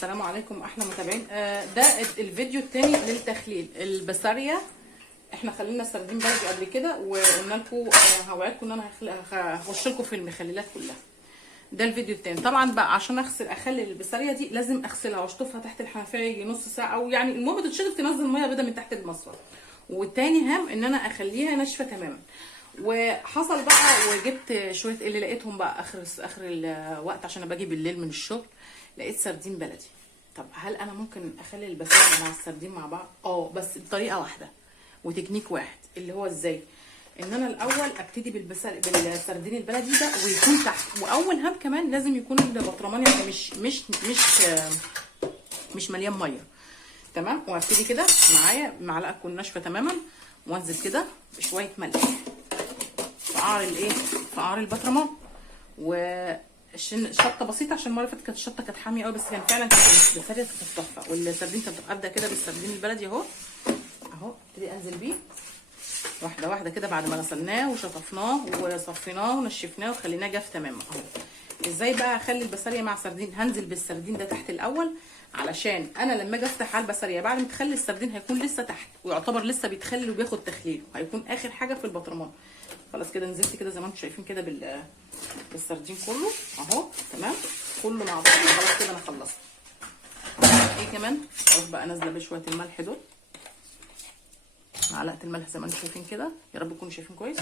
السلام عليكم احلى متابعين. ده الفيديو الثاني للتخليل البسارية. احنا خلينا سردين بلدي قبل كده وقلنا لكم هوعدكم ان انا هخش لكم في المخللات كلها. ده الفيديو الثاني. طبعا بقى عشان اخلل البسارية دي لازم اغسلها واشطفها تحت الحنفيه يجي نص ساعه، او يعني المهم تتشطف تنزل الميه بيضه من تحت المصفى. والتاني هام ان انا اخليها ناشفه تماما. وحصل بقى وجبت شويه اللي لقيتهم بقى اخر الوقت عشان باجي بالليل من الشغل، لقيت سردين بلدي. طب هل انا ممكن اخلي البسارية مع السردين مع بعض؟ بس بطريقه واحده وتكنيك واحد، اللي هو ازاي؟ ان انا الاول ابتدي بالسردين البلدي ده ويكون تحت، واول هام كمان لازم يكون البطرمان يعني مش مليان ميه. تمام. وهبتدي كده معايا معلقه تكون ناشفه تماما، وانزل كده بشويه ملح في قعر البطرمان، شطه بسيطه عشان المره اللي فاتت كانت الشطه كانت حاميه قوي، بس كان فعلا كانت البسارية كانت تحفه. والسردين كانت ابدا كده بالسردين البلدي اهو ابتدي انزل بيه واحده واحده كده بعد ما غسلناه وشطفناه وصفيناه ونشفناه وخليناه جاف تماما اهو. ازاي بقى اخلي البسارية مع سردين؟ هنزل بالسردين ده تحت الاول، علشان انا لما اجي افتح على البسارية بعد ما تخلي السردين هيكون لسه تحت ويعتبر لسه بيتخلل وبياخد تخليل، هيكون اخر حاجه في البطرمان. خلاص كده نزلت كده زي ما انتم شايفين كده بالسردين كله اهو. تمام كله مع بعض. خلاص كده انا خلصت. ايه كمان؟ خلاص بقى نازله بشويه الملح دول، معلقه الملح زي ما انتم شايفين كده، يا رب تكونوا شايفين كويس.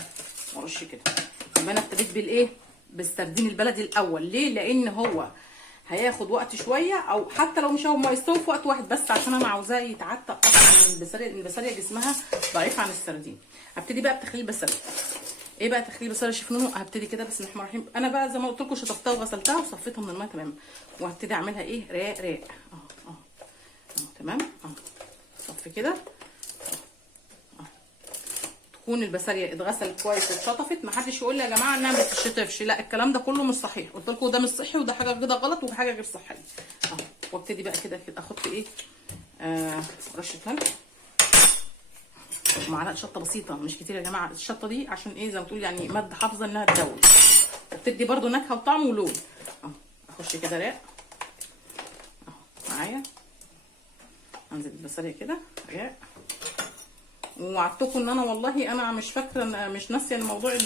وارش كده. يبقى انا ابتديت بالسردين البلدي الاول. ليه؟ لان هو هياخد وقت شويه، او حتى لو مش هو ما يستوي في وقت واحد، بس عشان انا عاوزاه يتعتق اكتر من البسارية جسمها ضعيف عن السردين. هبتدي بقى بتخليل البسارية. ايه بقى تخليل البسارية؟ شوفوا هبتدي كده بسم الله الرحمن الرحيم. انا بقى زي ما قلت لكم شطفتها وغسلتها وصفيتها من الميه تماما، وهبتدي اعملها راق راق اهو تمام اهو. صفي كده تكون البسارية اتغسلت كويس واتشطفت. محدش يقول لي يا جماعه انها ما بتتشطفش، لا الكلام ده كله مش صحيح. قلت لكم ده مش صحي وده حاجه كده غلط وحاجه غير صحيه اهو. وابتدي بقى كده احط رشه ملح ومعلقه شطه بسيطه مش كتير يا جماعه. الشطه دي عشان زي ما تقول يعني ماده حافظه انها تدوب وبتدي برده نكهه وطعم ولون اهو. اخش كده راق اهو معايا، انزل البسارية كده راق. ووعدتكم ان انا والله انا مش فاكره، مش ناسيه الموضوع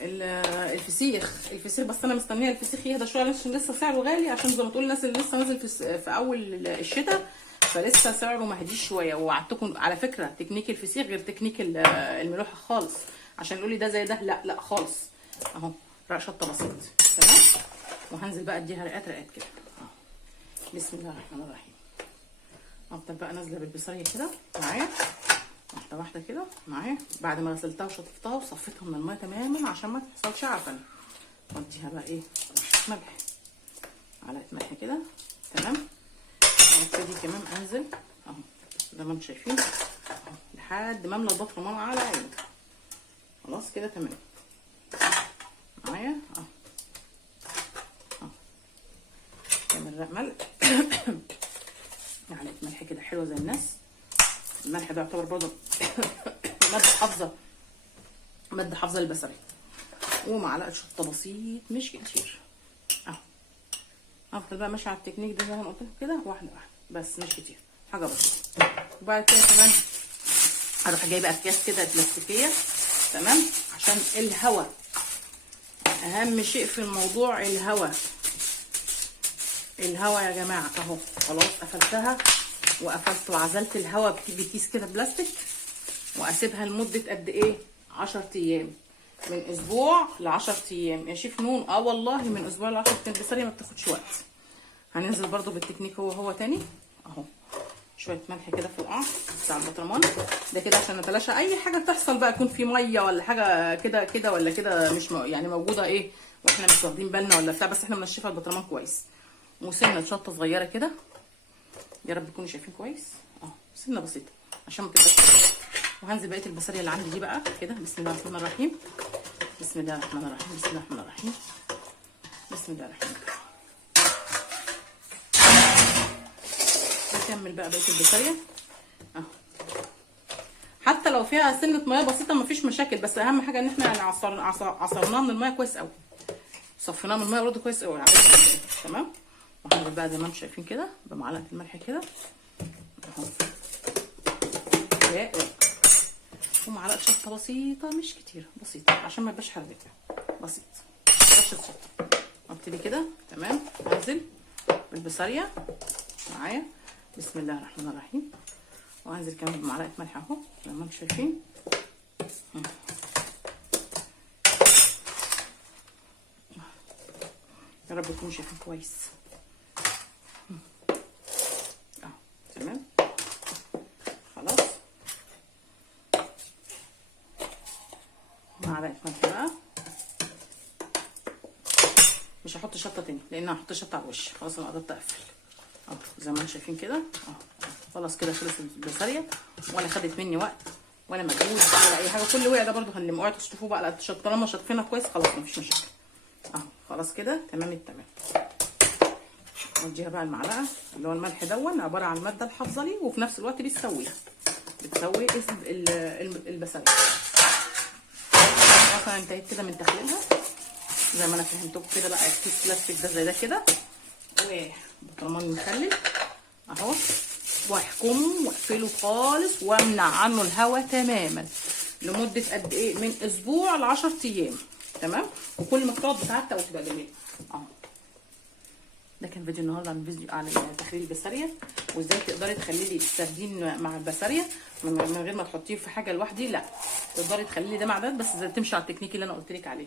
الفسيخ، بس انا مستنيه الفسيخ يهدى شويه عشان لسه سعره غالي، عشان زي ما تقول الناس اللي لسه نازل في اول الشتاء فلسه سعره مهديش شويه. ووعدتكم على فكره تكنيك الفسيخ غير تكنيك الملوحه خالص، عشان يقول لي ده زي ده، لا خالص اهو. رق شطه بسيط تمام. وهنزل بقى اديها رقات كده اهو. بسم الله الرحمن الرحيم. افضل بقى نازله بالبصريه كده معايا واحده واحده كده معايا، بعد ما غسلتها وشطفتها وصفيتها من الميه تماما عشان ما تحصلش عفن. واديها بقى رشه ملح، معلقه ملح كده تمام. وابتدي كمان انزل اهو زي ما انتم شايفين اهو لحد ما املى البطرمان على عيني. خلاص كده تمام معايا اهو كمان رق ملح معلقه ملح كده حلوه زي الناس. الملح ده يعتبر برضه ماده حافظه للبسارية. ومعلقه شطه بسيط مش كتير اهو. افضل بقى ماشيه على التكنيك ده زي ما قلت لكم كده واحده واحده بس مش كتير، حاجه بسيطه. وبعد كده كمان هروح جايبه اكياس كده بلاستيكيه تمام، عشان الهواء اهم شيء في الموضوع. الهواء يا جماعه اهو. خلاص قفلتها وقفلت وعزلت الهواء بكيس كده بلاستيك، واسيبها لمده قد ايه؟ 10 ايام، من اسبوع ل 10 ايام يا شيف نون. والله من اسبوع ل 10 ايام. البسارية ما بتاخدش وقت. هننزل برضو بالتكنيك هو تاني اهو. شويه ملح كده في القعر بتاع البطرمان ده كده عشان نتلاشى اي حاجه تحصل بقى، يكون في ميه ولا حاجه كده ولا كده مش يعني موجوده واحنا مش واخدين بالنا ولا بتاع، بس احنا منشفها البطرمان كويس. وسنه شطه صغيره كده، يا رب تكونوا شايفين كويس اهو، سنه بسيطه عشان ما تبقاش. وهنزل بقيه البسارية اللي عندي دي بقى كده. بسم الله الرحمن الرحيم. بسم الله الرحمن الرحيم. بسم الله الرحمن الرحيم. بسم الله الرحمن الرحيم. نكمل بقى بقيه البسارية اهو. حتى لو فيها سنه ميه بسيطه مفيش مشاكل، بس اهم حاجه ان احنا يعني عصرناها من الميه كويس قوي، صفيناها من الميه برده كويس قوي تمام. وهنزل وهنزل بقى زي ما انتم شايفين كده بمعلقه الملح كده اهو، ومعلقه شطه بسيطه مش كتير، بسيطه عشان ما يبقاش حراق، بسيط رشه شطه. ابتدي كده تمام. هنزل بالبصاريه معايا، بسم الله الرحمن الرحيم. وهنزل كمان بمعلقه ملح اهو زي ما انتم شايفين. يا رب تكونوا شايفين كويس اهو تمام. خلاص معلقه ملح بقى، مش هحط شطه تاني لان هحط شطه على الوش. خلاص انا قربت اقفل اهو زي ما انتم شايفين كده اهو. خلاص كده خلصت البصاريه، ولا خدت مني وقت ولا مجهود ولا اي حاجه. كل وقع ده برده هنلم، اوعوا تشطفوه بقى، لا طالما شطفينها كويس خلاص مفيش مشاكل اهو. خلاص كده تمام التمام. نديها بقى المعلقه اللي هو الملح دون عباره عن ماده الحافظه لي، وفي نفس الوقت بتسوي البصاريه. خلاص انا انتهيت كده من تخليلها زي ما انا فهمتكم كده. بقى الكيس بلاستيك ده زي ده كده وبرطمان مخلل اهو، واحكمه واقفله خالص وامنع عنه الهواء تماما لمده قد ايه؟ من اسبوع ل 10 ايام تمام. وكل ما الطاقه بتاعتها وتبقى جميله اهو. ده كان فيديو النهارده عن تخليل البصاريه، وازاي تقدري تخللي السردين مع البصاريه من غير ما تحطيه في حاجه لوحدي، لا تقدري تخللي ده مع ده، بس تمشي على التكنيك اللي انا قلت لك عليه.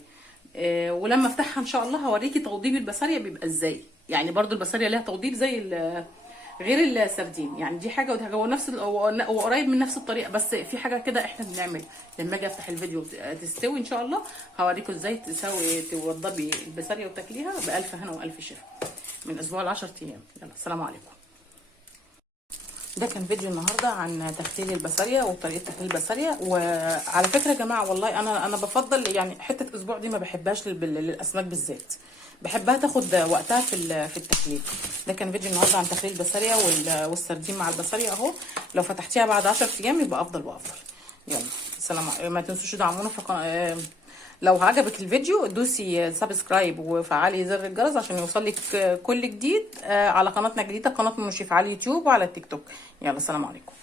ولما افتحها ان شاء الله هوريكي توضيب البصاريه بيبقى ازاي. يعني برده البصاريه ليها توضيب زي غير السردين، يعني دي حاجه ودي حاجه، هو نفس هو قريب من نفس الطريقه، بس في حاجه كده احنا بنعمل لما اجي افتح الفيديو تستوي ان شاء الله هوريكم ازاي توضبي البصاريه وتاكليها بالف هنا والف شفا من اسبوع ل 10 ايام. يلا السلام عليكم. ده كان فيديو النهارده عن تخليل البصاريه وطريقه تخليل البصاريه. وعلى فكره يا جماعه والله انا بفضل يعني حته اسبوع دي ما بحبهاش للاسماك بالذات، بحبها تاخد وقتها في التخليل. ده كان فيديو النهارده عن تخليل البصاريه والسردين مع البصاريه اهو. لو فتحتيها بعد 10 ايام يبقى افضل وافضل. يلا سلام. ما تنسوش تدعمونا في لو عجبك الفيديو دوسي سبسكرايب وفعلي زر الجرس عشان يوصلك كل جديد على قناتنا الجديده، قناه منشف على اليوتيوب وعلى التيك توك. يلا سلام عليكم.